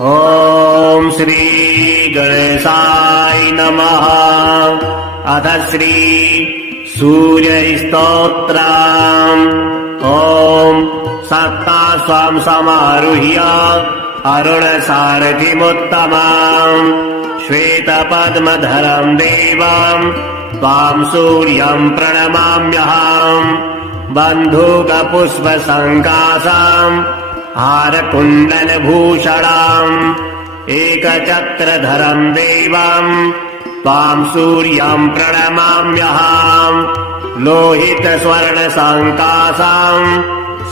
ॐ श्री गणेशाय नमः। अथ श्री सूर्यस्तोत्रम्। ॐ सत्ता स्वाम् समारुह्य अरुणसारथिमुत्तमम् श्वेतपद्मधरम् देवम् त्वाम् सूर्यम् प्रणमाम्यहम्। बन्धूकपुष्पसङ्कासाम् हारकुण्डलभूषणाम् एकचक्रधरम् देवम् त्वाम् सूर्यम् प्रणमाम्यहम्। लोहितस्वर्णसङ्कासाम्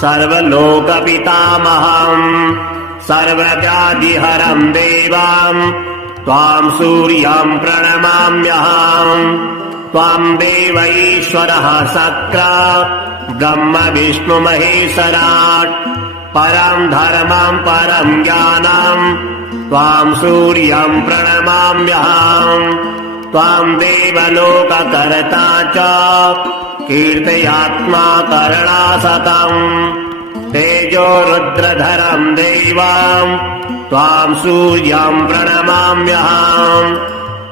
सर्वलोकपितामहम् सर्वव्याधिहरम् देवम् त्वाम् सूर्यम् प्रणमाम्यहम्। त्वाम् देव ईश्वरः सक्र ब्रह्म विष्णु महेश्वराट् परम् धर्मम् परम् ज्ञानम् त्वाम् सूर्यम् प्रणमाम्यहम्। त्वाम् देवलोककर्ता च कीर्तयात्मा करणासतम् तेजो रुद्रधरम् देवम् त्वाम् सूर्यम् प्रणमाम्यहम्।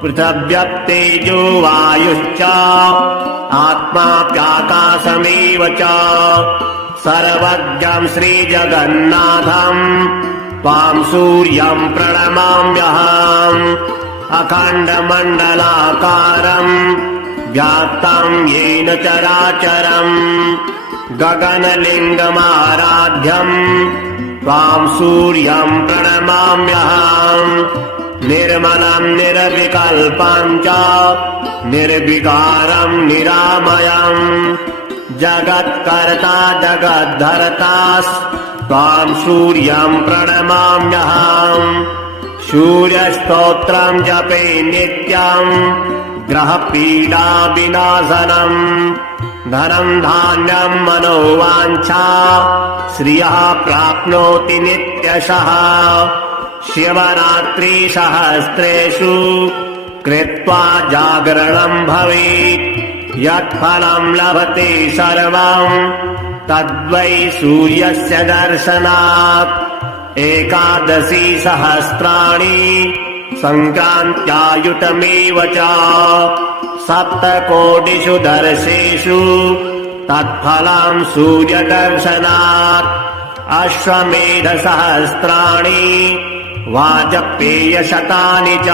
पृथिव्यप्तेजो वायुश्च आत्माप्याकाशमेव च सर्वज्ञम् श्रीजगन्नाथम् त्वाम् सूर्यम् प्रणमाम्यहम्। अखण्डमण्डलाकारम् व्याप्तम् येन चराचरम् गगनलिङ्गमाराध्यम् त्वाम् सूर्यम् प्रणमाम्यहम्। निर्मलम् निर्विकल्पम् च निर्विकारम् निरामयम् जगत्कर्ता जगद्धर्ता त्वाम् सूर्यम् प्रणमाम्यहम्। सूर्यस्तोत्रम् जपे नित्यम् ग्रहपीडा विनाशनम् धनम् धान्यम् मनोवाञ्छा श्रियः प्राप्नोति नित्यशः। शिवरात्रि सहस्रेषु कृत्वा जागरणम् भवेत् यत्फलम् लभते सर्वम् तद्वै सूर्यस्य दर्शनात्। एकादशी सहस्राणि सङ्क्रान्त्यायुतमेव च सप्तकोटिषु दर्शेषु तत्फलम् सूर्यदर्शनात्। अश्वमेधसहस्राणि वाजपेयशतानि च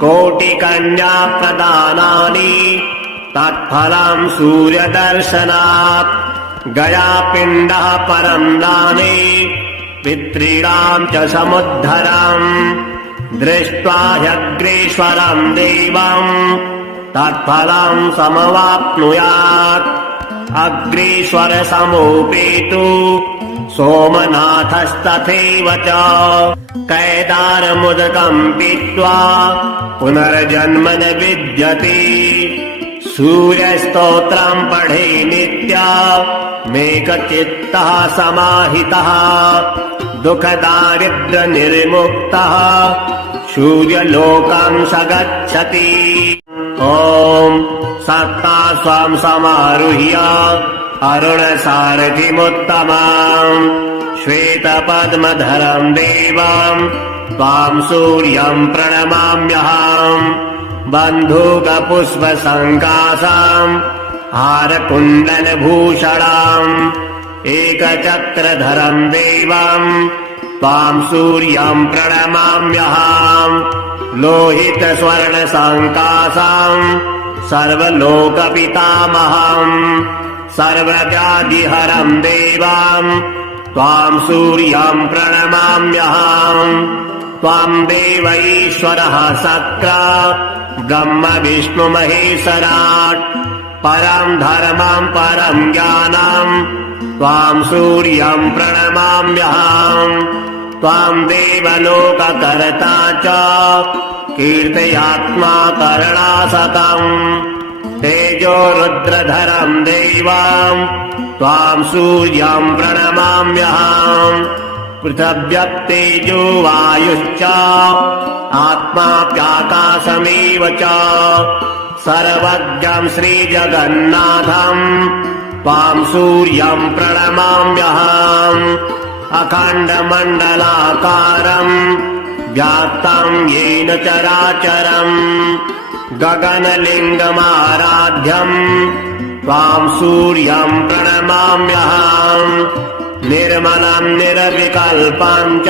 कोटिकन्याप्रदानानि तत्फलम् सूर्यदर्शनात्। गयापिण्डः परम् दाने पितॄणाम् च समुद्धरम् दृष्ट्वा ह्यग्रेश्वरम् देवम् तत्फलम् समवाप्नुयात्। अग्रेश्वर समोपेतु सोमनाथस्तथैव च कैदारमुदकम् पीत्वा पुनर्जन्म न विद्यते। सूर्यस्तोत्रम् पठे नित्यमेकचित्तः समाहितः दुःखदारिद्र्य निर्मुक्तः सूर्यलोकम् स गच्छति। ॐ सत्ता स्वाम् समारुह्य अरुणसारथिमुत्तमम् श्वेतपद्मधरम् देवम् त्वाम् सूर्यम् प्रणमाम्यहम्। बन्धूकपुष्पसङ्कासाम् हारकुण्डलभूषणाम् एकचक्रधरम् देवम् त्वाम् सूर्यम् प्रणमाम्यहम्। लोहितस्वर्णसङ्कासाम् सर्वलोकपितामहम् सर्वव्याधिहरम् देवम् त्वाम् सूर्यम् प्रणमाम्यहम्। त्वाम् देव ईश्वरः सक्र ब्रह्म विष्णु महेश्वराट् परम् धर्मम् परम् ज्ञानम् त्वाम् सूर्यम् प्रणमाम्यहम्। त्वाम् देवलोककर्ता च कीर्तयात्मा करणासतम् तेजो रुद्रधरम् देवम् त्वाम् सूर्यम् प्रणमाम्यहम्। पृथिव्यप्तेजो वायुश्च आत्माप्याकाशमेव च सर्वज्ञम् श्रीजगन्नाथम् त्वाम् सूर्यम् प्रणमाम्यहम्। अखण्डमण्डलाकारम् व्याप्तम् येन चराचरम् गगनलिङ्गमाराध्यम् त्वाम् सूर्यम् प्रणमाम्यहम् निर्मलम् निर्विकल्पम् च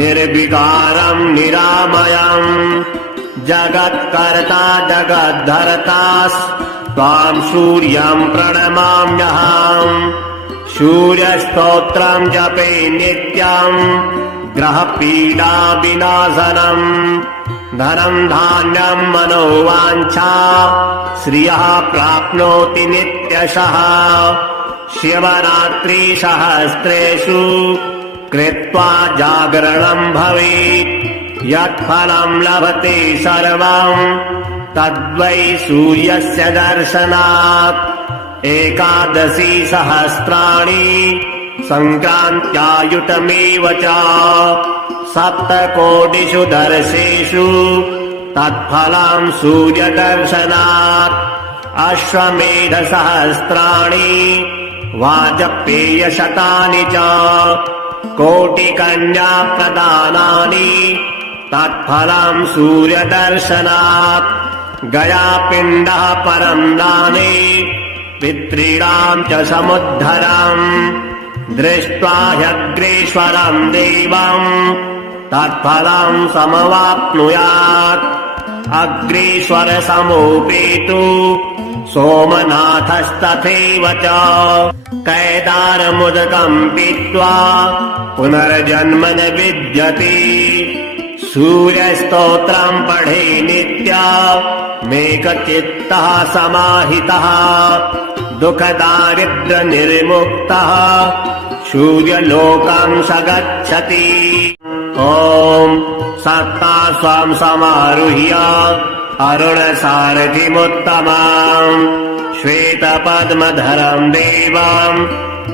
निर्विकारम् निरामयम् जगत्कर्ता जगद्धर्ता त्वाम् सूर्यम् प्रणमाम्यहम् सूर्यस्तोत्रम् जपे नित्यम् ग्रहपीडा विनाशनम् धनम् धान्यम् मनोवाञ्छा श्रियः प्राप्नोति नित्यशः शिवरात्रि सहस्रेषु कृत्वा जागरणम् भवेत् यत्फलम् लभते सर्वम् तद्वै सूर्यस्य दर्शनात् एकादशी सहस्राणि सङ्क्रान्त्यायुतमेव च सप्तकोटिषु दर्शेषु तत्फलम् सूर्यदर्शनात् अश्वमेधसहस्राणि वाजपेयशतानि च कोटिकन्याप्रदानानि तत्फलम् सूर्यदर्शनात् गयापिण्डः परम् दाने पितॄणाम् च समुद्धरम् दृष्ट्वा ह्यग्रेश्वरम् देवम् तत्फलम् समवाप्नुयात् अग्रेश्वरसमोपेतु सोमनाथस्तथैव च कैदारमुदकम् पीत्वा पुनर्जन्म न विद्यते सूर्यस्तोत्रम् पठे नित्यमेकचित्तः समाहितः दुःखदारिद्र्यनिर्मुक्तः सूर्यलोकम् स गच्छति ॐ सत्ता स्वाम् समारुह्य अरुणसारथिमुत्तमाम् श्वेतपद्मधरम् देवम्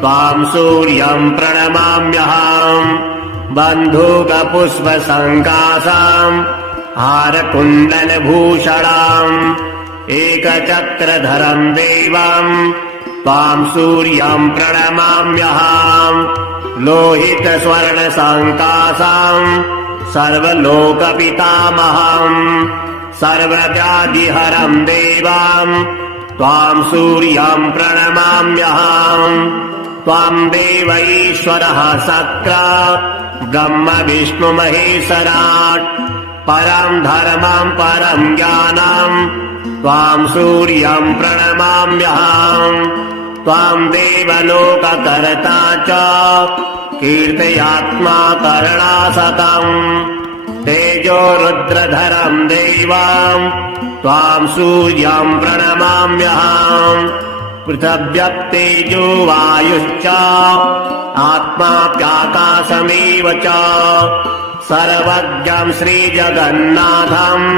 त्वाम् सूर्यम् प्रणमाम्यहम् बन्धूकपुष्पसङ्कासाम् हारकुण्डलभूषणाम् एकचक्रधरम् देवम् त्वाम् सूर्यम् प्रणमाम्यहम् लोहितस्वर्णसङ्कासाम् सर्वलोकपितामहम् सर्वव्याधिहरम् देवाम् त्वाम् सूर्यम् प्रणमाम्यहम् त्वाम् देव ईश्वरः सक्र ब्रह्म विष्णु महेश्वराट् परम् धर्मम् परम् ज्ञानम् त्वाम् सूर्यम् प्रणमाम्यहम् त्वाम् देवलोककर्ता च कीर्तयात्मा करणासतम् तेजो रुद्रधरम् देवाम् त्वाम् सूर्यम् प्रणमाम्यहम् पृथिव्यप्तेजो वायुश्च आत्माप्याकाशमेव च सर्वज्ञम् श्रीजगन्नाथम्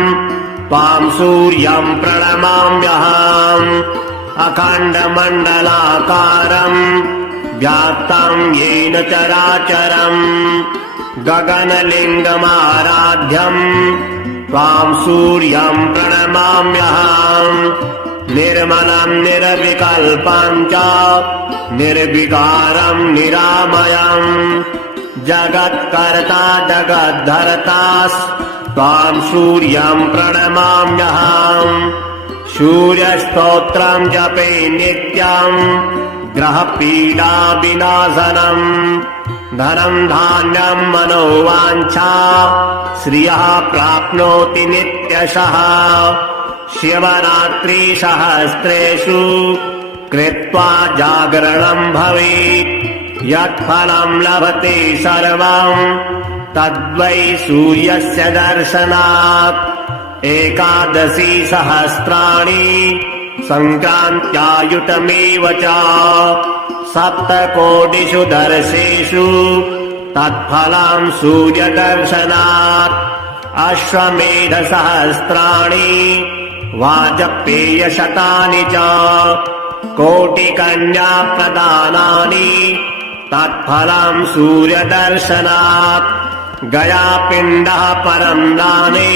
त्वाम् सूर्यम् प्रणमाम्यहम् अखण्डमण्डलाकारम् व्याप्तम् येन चराचरम् गगनलिङ्गमाराध्यम् त्वाम् सूर्यम् प्रणमाम्यहम् निर्मलम् निर्विकल्पम् च निर्विकारम् निरामयम् जगत्कर्ता जगद्धर्ता त्वाम् सूर्यम् प्रणमाम्यहम् सूर्यस्तोत्रम् जपे नित्यम् ग्रहपीडा विनाशनम् धनम् धान्यम् मनोवाञ्छा श्रियः प्राप्नोति नित्यशः शिवरात्रि सहस्रेषु कृत्वा जागरणम् भवेत् यत्फलम् लभते सर्वम् तद्वै सूर्यस्य दर्शनात् एकादशी सहस्राणि सङ्क्रान्त्यायुतमेव च सप्तकोटिषु दर्शेषु तत्फलम् सूर्यदर्शनात् अश्वमेधसहस्राणि वाजपेयशतानि च कोटिकन्याप्रदानानि तत्फलम् सूर्यदर्शनात् गयापिण्डः परम् दाने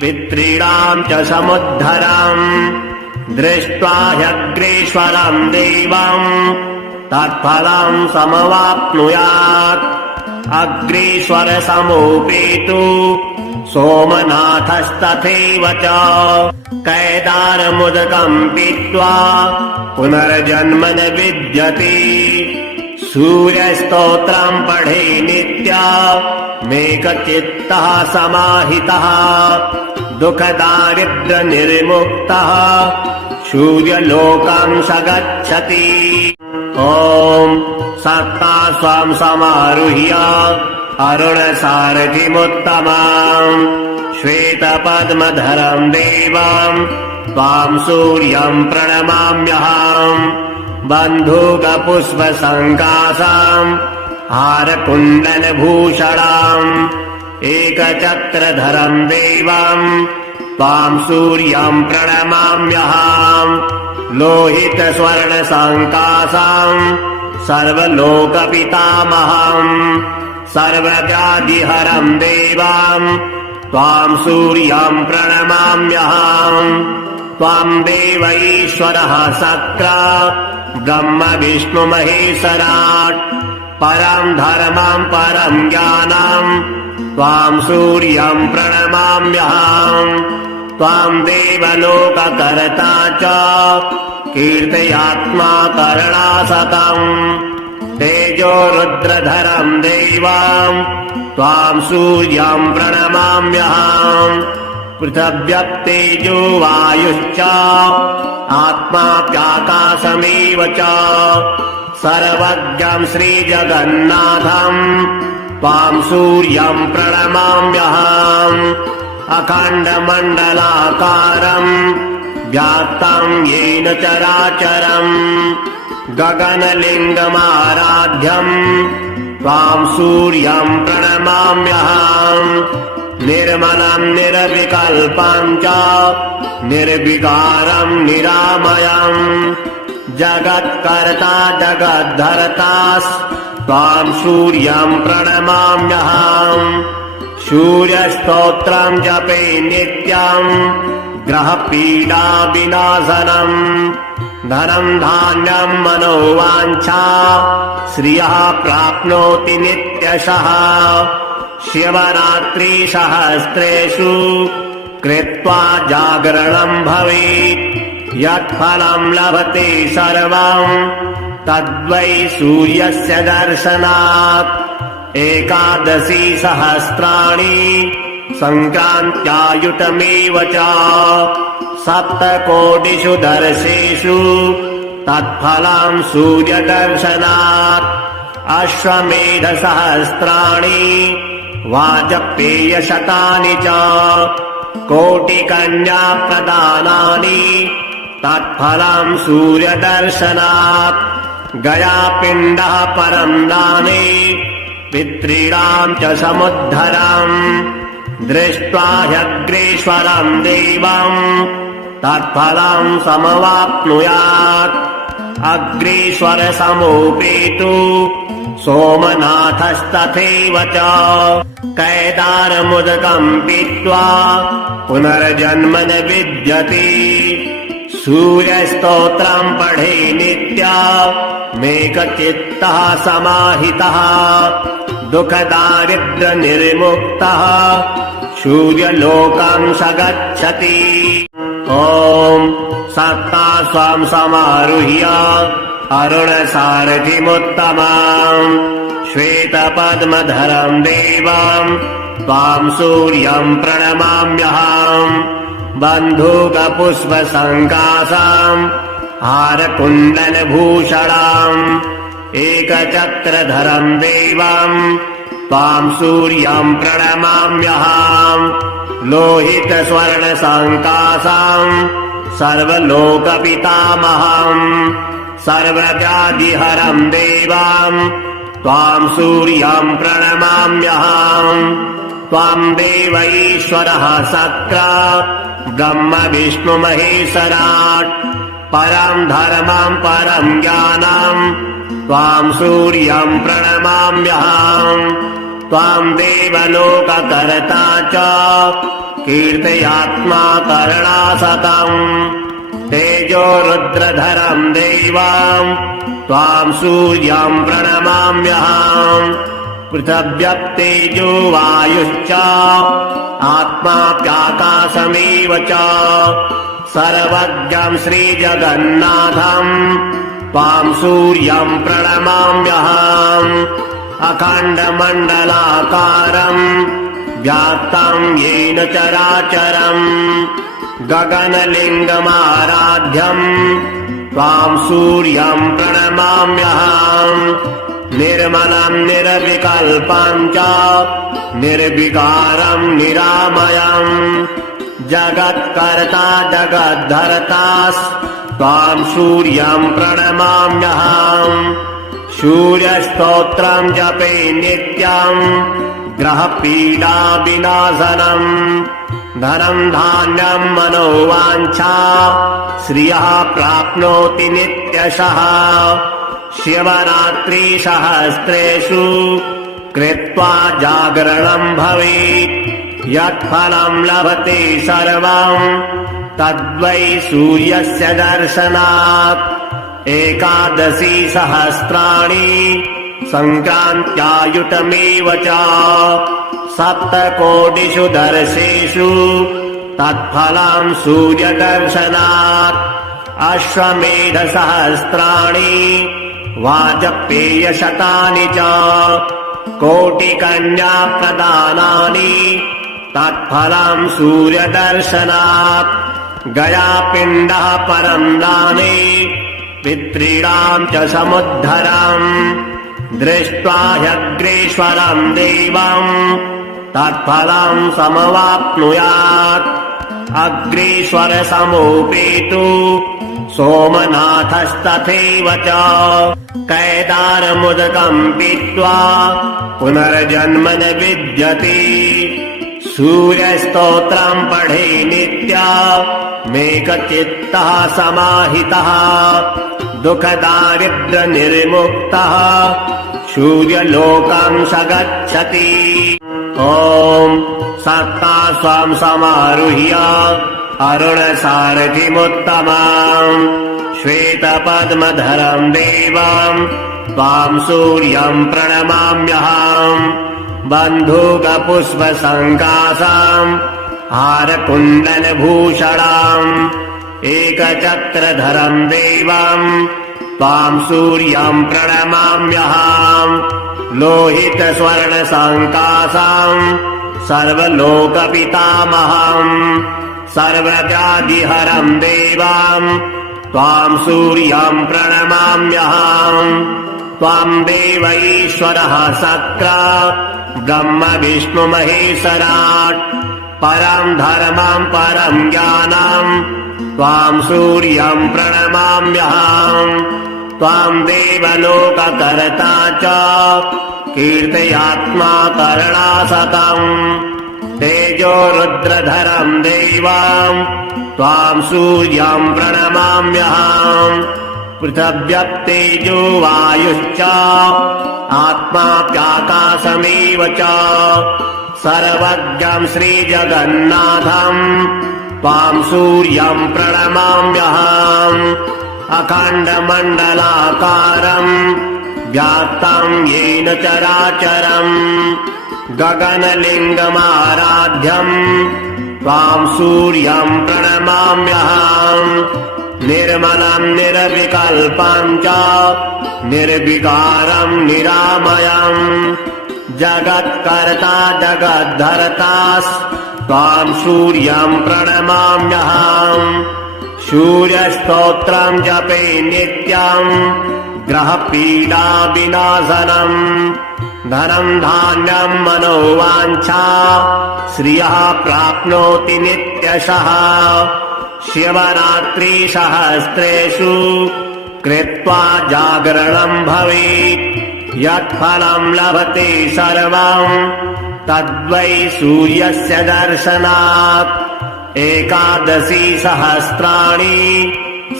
पितॄणाम् च समुद्धरम् दृष्ट्वा ह्यग्रेश्वरम् देवम् तत्फलं समवाप्नुयात् अग्रीश्वरसमोपेतु सोमनाथस्तथैव च कैदारमुदकम् पीत्वा पुनर्जन्म न विद्यते सूर्यस्तोत्रम् पठे नित्यमेकचित्तः समाहितः दुःखदारिद्र्यनिर्मुक्तः सूर्यलोकम् स गच्छति। ॐ सत्ता स्वाम् समारुह्य अरुणसारथिमुत्तमम् श्वेतपद्मधरम् देवम् त्वाम् सूर्यम् प्रणमाम्यहम् बन्धूकपुष्पसङ्कासाम् हारकुण्डलभूषणाम् एकचक्रधरम् देवम् त्वाम् सूर्यम् प्रणमाम्यहम् लोहितस्वर्णसङ्कासाम् सर्वलोकपितामहम् सर्वव्याधिहरम् देवाम् त्वाम् सूर्यम् प्रणमाम्यहम् त्वाम् देव ईश्वरः सक्र ब्रह्म विष्णु महेश्वराट् परम् धर्मम् परम् ज्ञानम् त्वाम् सूर्यम् प्रणमाम्यहम् त्वाम् देवलोककर्ता च कीर्तयात्मा करणासतम् तेजो रुद्रधरम् देवाम् त्वाम् सूर्यम् प्रणमाम्यहम् पृथिव्यप्तेजो वायुश्च आत्माप्याकाशमेव च सर्वज्ञम् श्रीजगन्नाथम् त्वाम् सूर्यम् प्रणमाम्यहम् अखण्डमण्डलाकारम् व्याप्तम् येन चराचरम् गगनलिङ्गमाराध्यम् त्वाम् सूर्यम् प्रणमाम्यहम् निर्मलम् निर्विकल्पम् च निर्विकारम् निरामयम् जगत्कर्ता जगद्धर्ता त्वाम् सूर्यम् प्रणमाम्यहम् सूर्यस्तोत्रम् जपे नित्यम् ग्रहपीडा विनाशनम् धनम् धान्यम् मनोवाञ्छा श्रियः प्राप्नोति नित्यशः शिवरात्रिसहस्रेषु कृत्वा जागरणम् भवेत् यत्फलम् लभते सर्वम् तद्वै सूर्यस्य दर्शनात् एकादशी सहस्राणि सङ्क्रान्त्यायुतमेव च सप्तकोटिषु दर्शेषु तत्फलम् सूर्यदर्शनात् अश्वमेधसहस्राणि वाजपेयशतानि च कोटिकन्याप्रदानानि तत्फलम् सूर्यदर्शनात् गयापिण्डः परम् दाने पितॄणाम् च समुद्धरम् दृष्ट्वा ह्यग्रेश्वरम् देवम् तत्फलम् समवाप्नुयात् अग्रेश्वरसमोपेतु सोमनाथस्तथैव च कैदारमुदकम् पीत्वा पुनर्जन्म न विद्यते सूर्यस्तोत्रम् पठे नित्यमेकचित्तः समाहितः दुःखदारिद्र्यनिर्मुक्तः सूर्यलोकम् स गच्छति। ॐ सत्ता स्वाम् समारुह्य अरुणसारथिमुत्तमम् श्वेतपद्मधरम् देवम् त्वाम् सूर्यम् प्रणमाम्यहम् बन्धूकपुष्पसङ्कासाम् हारकुण्डलभूषणाम् एकचक्रधरम् देवम् त्वाम् सूर्यम् प्रणमाम्यहम् लोहितस्वर्णसङ्कासाम् सर्वलोकपितामहम् सर्वव्याधिहरम् देवाम् त्वाम् सूर्यम् प्रणमाम्यहम् त्वाम् देव ईश्वरः सक्र ब्रह्म विष्णु महेश्वराट् परम् धर्मम् परम् ज्ञानम् त्वाम् सूर्यम् प्रणमाम्यहम् त्वाम् देवलोककर्ता च कीर्तयात्मा करणासतम् तेजो रुद्रधरम् देवाम् त्वाम् सूर्यम् प्रणमाम्यहम् पृथिव्यप्तेजो वायुश्च आत्माप्याकाशमेव च सर्वज्ञम् श्रीजगन्नाथम् त्वाम् सूर्यम् प्रणमाम्यहम् अखण्डमण्डलाकारम् व्याप्तम् येन चराचरम् गगनलिङ्गमाराध्यम् त्वाम् सूर्यम् प्रणमाम्यहम् निर्मलम् निर्विकल्पम् च निर्विकारम् निरामयम् जगत्कर्ता जगद्धर्ता त्वाम् सूर्यम् प्रणमाम्यहम् सूर्यस्तोत्रम् जपे नित्यम् ग्रहपीडा विनाशनम् धनम् धान्यम् मनोवाञ्छा श्रियः प्राप्नोति नित्यशः शिवरात्रि सहस्रेषु कृत्वा जागरणम् भवेत् यत्फलम् लभते सर्वम् तद्वै सूर्यस्य दर्शनात् एकादशी सहस्राणि सङ्क्रान्त्यायुतमेव च सप्तकोटिषु दर्शेषु तत्फलम् सूर्यदर्शनात् अश्वमेधसहस्राणि वाजपेयशतानि च कोटिकन्याप्रदानानि तत्फलम् सूर्यदर्शनात् गयापिण्डः परम् दाने पितॄणाम् च समुद्धरम् दृष्ट्वा ह्यग्रेश्वरम् देवम् तत्फलम् समवाप्नुयात् अग्रेश्वरसमोपेतु सोमनाथस्तथैव च कैदारमुदकम् पीत्वा पुनर्जन्म न विद्यते सूर्यस्तोत्रम् पठे नित्यमेकचित्तः समाहितः दुःखदारिद्र्यनिर्मुक्तः सूर्यलोकम् स गच्छति ॐ सत्ता स्वाम् समारुह्य अरुणसारथिमुत्तमाम् श्वेतपद्मधरम् देवम् त्वाम् सूर्यम् प्रणमाम्यहम् बन्धूकपुष्पसङ्कासाम् हारकुण्डलभूषणाम् एकचक्रधरम् देवम् त्वाम् सूर्यम् प्रणमाम्यहम् लोहितस्वर्णसङ्कासाम् सर्वलोकपितामहम् सर्वव्याधिहरम् देवाम् त्वाम् सूर्यम् प्रणमाम्यहम् त्वाम् देव ईश्वरः सक्र ब्रह्म विष्णु महेश्वराट् परम् धर्मम् परम् ज्ञानम् त्वाम् सूर्यम् प्रणमाम्यहम् त्वाम् देवलोककर्ता च कीर्तयात्मा करणासतम् तेजो रुद्रधरम् देवाम् त्वाम् सूर्यम् प्रणमाम्यहम् पृथिव्यप्तेजो वायुश्च आत्माप्याकाशमेव च सर्वज्ञम् श्रीजगन्नाथम् त्वाम् सूर्यम् प्रणमाम्यहम् अखण्डमण्डलाकारम् व्याप्तम् येन चराचरम् गगनलिङ्गमाराध्यम् त्वाम् सूर्यम् प्रणमाम्यहम् निर्मलम् निर्विकल्पम् च निर्विकारम् निरामयम् जगत्कर्ता जगद्धर्ता त्वाम् सूर्यम् प्रणमाम्यहम् सूर्यस्तोत्रम् जपे नित्यम् ग्रहपीडा विनाशनम् धनम् धान्यम् मनोवाञ्छा श्रियः प्राप्नोति नित्यशः शिवरात्रि सहस्रेषु कृत्वा जागरणम् भवेत् यत्फलम् लभते सर्वम् तद्वै सूर्यस्य दर्शनात् एकादशी सहस्राणि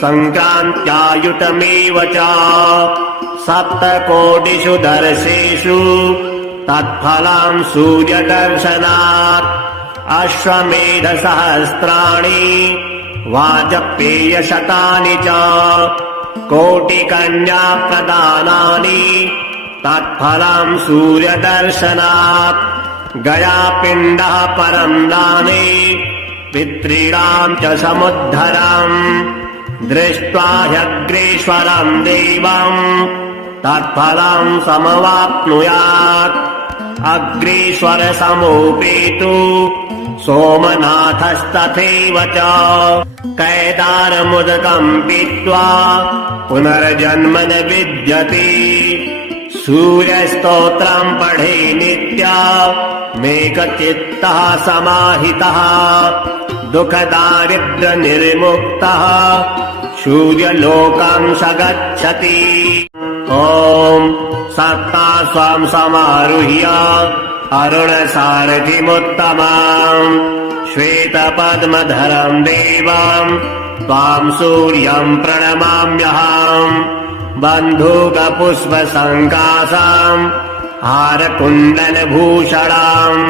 सङ्क्रान्त्यायुतमेव च सप्तकोटिषु दर्शेषु तत्फलम् सूर्यदर्शनात् अश्वमेधसहस्राणि वाजपेयशतानि च कोटिकन्याप्रदानानि तत्फलम् सूर्यदर्शनात् गयापिण्डः परम् दाने पितॄणाम् च समुद्धरम् दृष्ट्वा ह्यग्रेश्वरम् देवम् तत्फलम् समवाप्नुयात् अग्रेश्वर समोपेतु सोमनाथस्तथैव च कैदारमुदकम् पीत्वा पुनर्जन्म न विद्यते सूर्यस्तोत्रम् पठे नित्यमेकचित्तः समाहितः दुःखदारिद्र्यनिर्मुक्तः सूर्यलोकम् स गच्छति। ॐ सत्ता स्वाम् समारुह्य अरुणसारथिमुत्तमम् श्वेतपद्मधरम् देवम् त्वाम् सूर्यम् प्रणमाम्यहम् बन्धूकपुष्पसङ्कासाम् हारकुण्डलभूषणाम्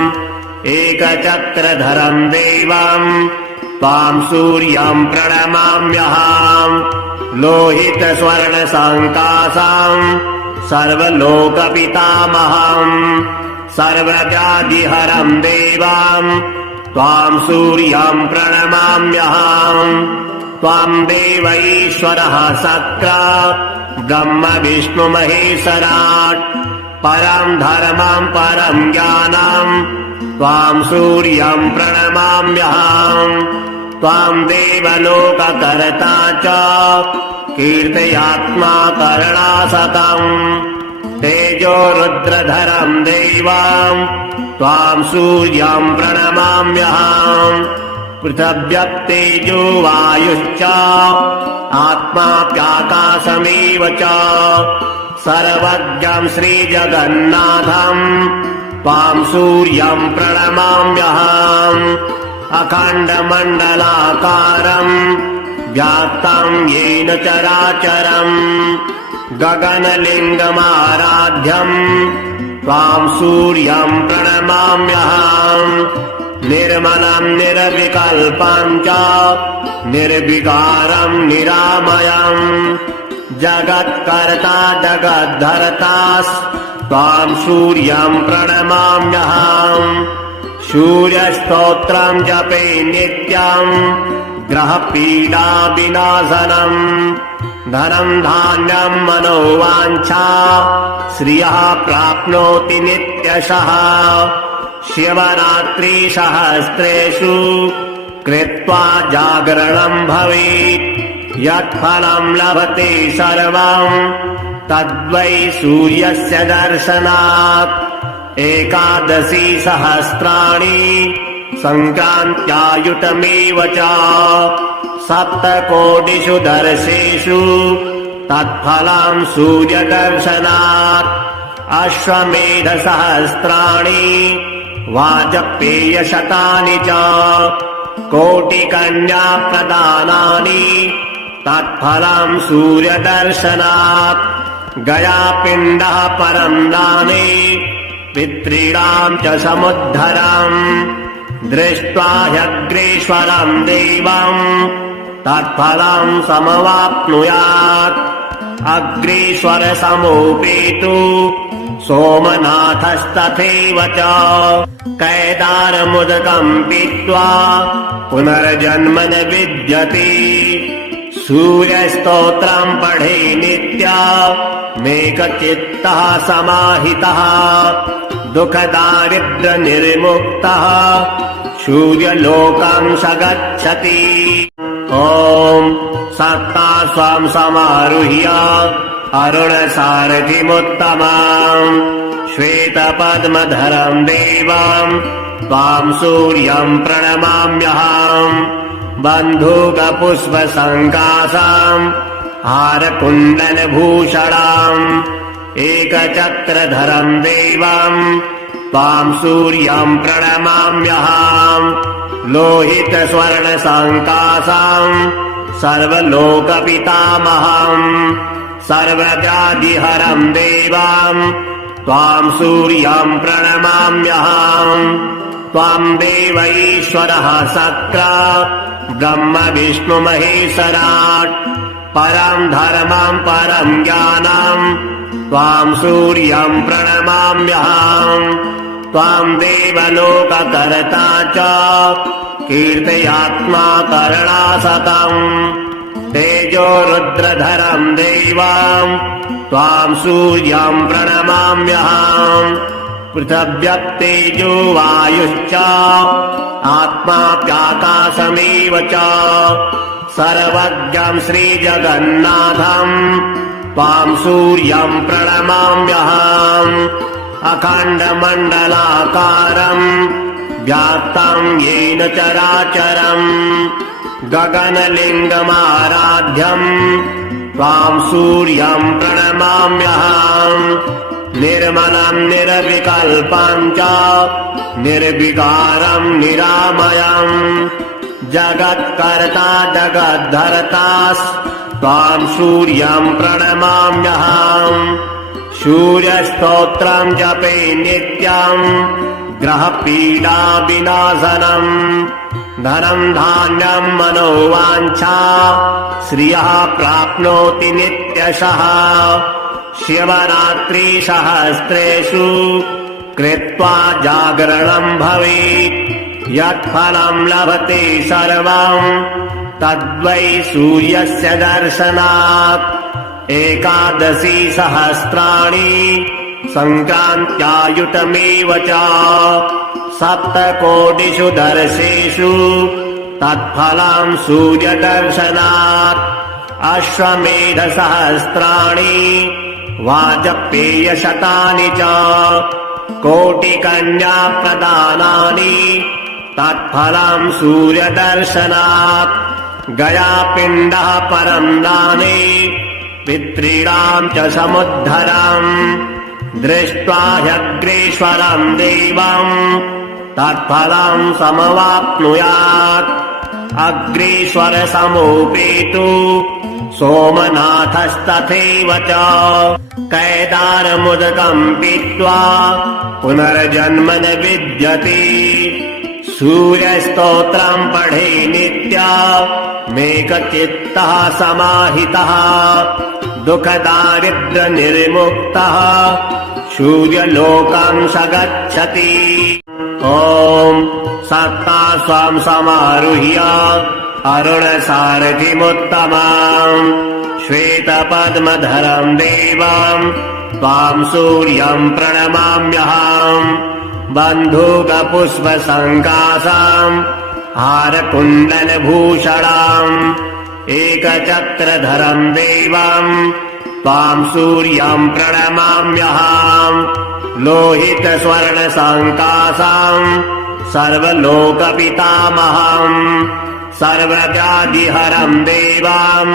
एकचक्रधरम् देवम् त्वाम् सूर्यम् प्रणमाम्यहम् लोहितस्वर्णसङ्कासाम् सर्वलोकपितामहम् सर्वव्याधिहरम् देवाम् त्वाम् सूर्यम् प्रणमाम्यहम् त्वाम् देव ईश्वरः सक्रा ब्रह्म विष्णु महेश्वराट् परम् धर्मम् परम् ज्ञानम् त्वाम् सूर्यम् प्रणमाम्यहम् त्वाम् देवलोककर्ता च कीर्तयात्मा करणासतम् तेजो रुद्रधरम् देवाम् त्वाम् सूर्यम् प्रणमाम्यहम् पृथिव्यप्तेजो वायुश्च आत्माप्याकाशमेव च सर्वज्ञम् श्रीजगन्नाथम् त्वाम् सूर्यम् प्रणमाम्यहम् अखण्डमण्डलाकारम् व्याप्तम् येन चराचरम् गगनलिङ्गमाराध्यम् त्वाम् सूर्यम् प्रणमाम्यहम् निर्मलम् निर्विकल्पम् च निर्विकारम् निरामयम् जगत्कर्ता जगद्धर्ता त्वाम् सूर्यम् प्रणमाम्यहम् सूर्यस्तोत्रम् जपे नित्यम् ग्रहपीडा विनाशनम् धनम् धान्यम् मनोवाञ्छा श्रियः प्राप्नोति नित्यशः शिवरात्रि सहस्रेषु कृत्वा जागरणम् भवेत् यत्फलम् लभते सर्वम् तद्वै सूर्यस्य दर्शनात् एकादशी सहस्राणि सङ्क्रान्त्यायुतमेव च सप्तकोटिषु दर्शेषु तत्फलम् सूर्यदर्शनात् अश्वमेधसहस्राणि वाजपेयशतानि च कोटिकन्याप्रदानानि तत्फलम् सूर्यदर्शनात् गयापिण्डः परम् दाने पितॄणाम् च समुद्धरम् दृष्ट्वा ह्यग्रेश्वरम् देवम् तत्फलम् समवाप्नुयात् अग्रेश्वर समोपेतु सोमनाथस्तथैव च कैदारमुदकम् पीत्वा पुनर्जन्म न विद्यते सूर्यस्तोत्रम् पठे नित्यमेकचित्तः समाहितः दुःखदारिद्र्यनिर्मुक्तः सूर्यलोकम् स गच्छति। ॐ सत्ता स्वाम् समारुह्य अरुणसारथिमुत्तमम् श्वेतपद्मधरम् देवम् त्वाम् सूर्यम् प्रणमाम्यहम् बन्धूकपुष्पसङ्कासाम् हारकुण्डलभूषणाम् एकचक्रधरम् देवम् त्वाम् सूर्यम् प्रणमाम्यहम् लोहितस्वर्णसङ्कासाम् सर्वलोकपितामहम् सर्वव्याधिहरम् देवाम् त्वाम् सूर्यम् प्रणमाम्यहम् त्वाम् देव ईश्वरः सक्र ब्रह्म विष्णु महेश्वराट् परम् धर्मम् परम् ज्ञानम् त्वाम् सूर्यम् प्रणमाम्यहम् त्वाम् देवलोककर्ता च कीर्तयात्मा करुणासतम् तेजो रुद्रधरम् देवम् त्वाम् सूर्यम् प्रणमाम्यहम् पृथिव्यप्तेजो वायुश्च आत्माप्याकाशमेव च सर्वज्ञम् श्रीजगन्नाथम् त्वाम् सूर्यम् प्रणमाम्यहम् अखण्डमण्डलाकारम् व्याप्तम् येन चराचरम् गगनलिङ्गमाराध्यम् त्वाम् सूर्यम् प्रणमाम्यहम् निर्मलम् निर्विकल्पम् च निर्विकारम् निरामयम् जगत्कर्ता जगद्धर्ता त्वाम् सूर्यम् प्रणमाम्यहम् सूर्यस्तोत्रम् जपे नित्यम् ग्रहपीडा विनाशनम् धनम् धान्यम् मनोवाञ्छा श्रियः प्राप्नोति नित्यशः शिवरात्रि सहस्रेषु कृत्वा जागरणम् भवेत् यत्फलम् लभते सर्वम् तद्वै सूर्यस्य दर्शनात् एकादशी सहस्राणि सङ्क्रान्त्यायुतमेव च सप्तकोटिषु दर्शेषु तत्फलम् सूर्यदर्शनात् अश्वमेधसहस्राणि वाजपेयशतानि च कोटिकन्याप्रदानानि तत्फलम् सूर्यदर्शनात् गयापिण्डः परम् दाने पितॄणाम् च समुद्धरम् दृष्ट्वा ह्यग्रेश्वरम् देवम् तत्फलम् समवाप्नुयात् अग्रेश्वर समोपेतु सोमनाथस्तथैव च कैदारमुदकम् पीत्वा पुनर्जन्म न विद्यते सूर्यस्तोत्रम् पठे नित्या मेकचित्तः समाहितः दुःखदारिद्र्य निर्मुक्तः सूर्यलोकम् स गच्छति ॐ सत्ता स्वाम् समारुह्य अरुणसारथिमुत्तमम् श्वेतपद्मधरम् देवम् त्वाम् सूर्यम् प्रणमाम्यहम् बन्धूकपुष्पसङ्कासाम् हारकुण्डलभूषणाम् एकचक्रधरम् देवम् त्वाम् सूर्यम् प्रणमाम्यहम् लोहितस्वर्णसङ्कासाम् सर्वलोकपितामहम् सर्वव्याधिहरम् देवम्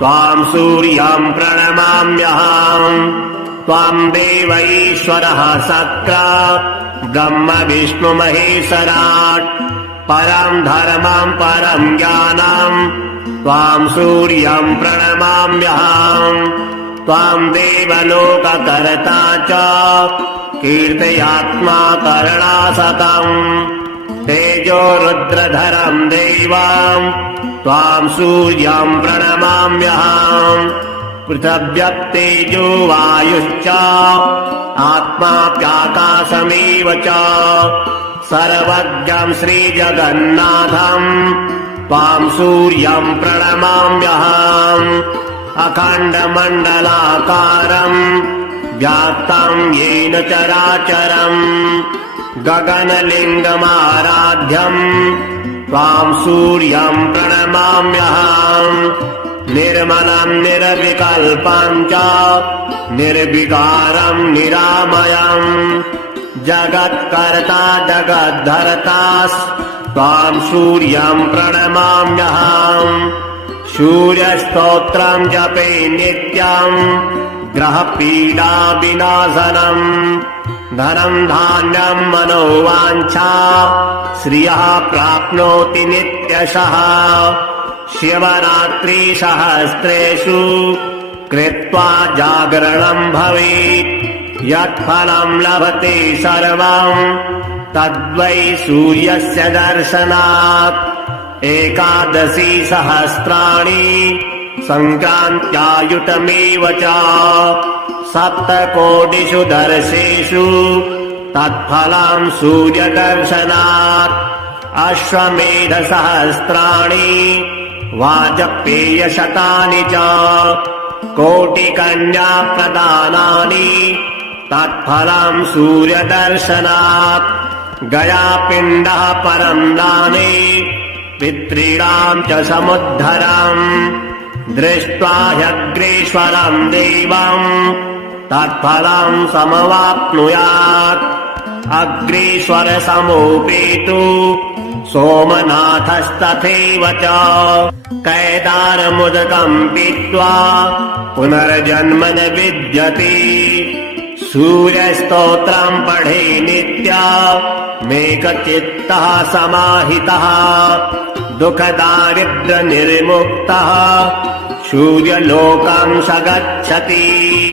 त्वाम् सूर्यम् प्रणमाम्यहम् त्वाम् देव ईश्वरः सक्र ब्रह्म विष्णु महेश्वराट् परम् धर्मम् परम् ज्ञानम् त्वाम् सूर्यम् प्रणमाम्यहम् त्वाम् देवलोककर्ता च कीर्तयात्मा करुणासतम् तेजो रुद्रधरम् देवम् त्वाम् सूर्यम् प्रणमाम्यहम् पृथिव्यप्तेजो वायुश्च आत्माप्याकाशमेव च सर्वज्ञम् श्रीजगन्नाथम् त्वाम् सूर्यम् प्रणमाम्यहम् अखण्डमण्डलाकारम् व्याप्तम् येन चराचरम् गगनलिङ्गमाराध्यम् त्वाम् सूर्यम् प्रणमाम्यहम् निर्मलम् निर्विकल्पम् च निर्विकारम् निरामयम् जगत्कर्ता जगद्धर्ता त्वाम् सूर्यम् प्रणमाम्यहम् सूर्यस्तोत्रम् जपे नित्यम् ग्रहपीडा विनाशनम् धनम् धान्यम् मनोवाञ्छा श्रियः प्राप्नोति नित्यशः शिवरात्रि सहस्रेषु कृत्वा जागरणम् भवेत् यत्फलम् लभते सर्वम् तद्वै सूर्यस्य दर्शनात् 11 सहस्राणि सङ्क्रान्त्यायुतमेव च 7 कोटिषु दर्शेषु तत्फलम् सूर्यदर्शनात् अश्वमेध सहस्राणि वाजपेयशतानि च कोटिकन्या प्रदानानि तत्फलम् सूर्यदर्शनात् गयापिण्डः परम् दाने पितॄणाम् च समुद्धरम् दृष्ट्वा ह्यग्रेश्वरम् देवम् तत्फलम् समवाप्नुयात् अग्रेश्वर समोपेतु सोमनाथस्तथैव च कैदारमुदकम् पीत्वा पुनर्जन्म न विद्यते सूर्यस्तोत्रम् पठे नित्यमेकचित्तः समाहितः दुःखदारिद्र्यनिर्मुक्तः सूर्यलोकम् स गच्छति।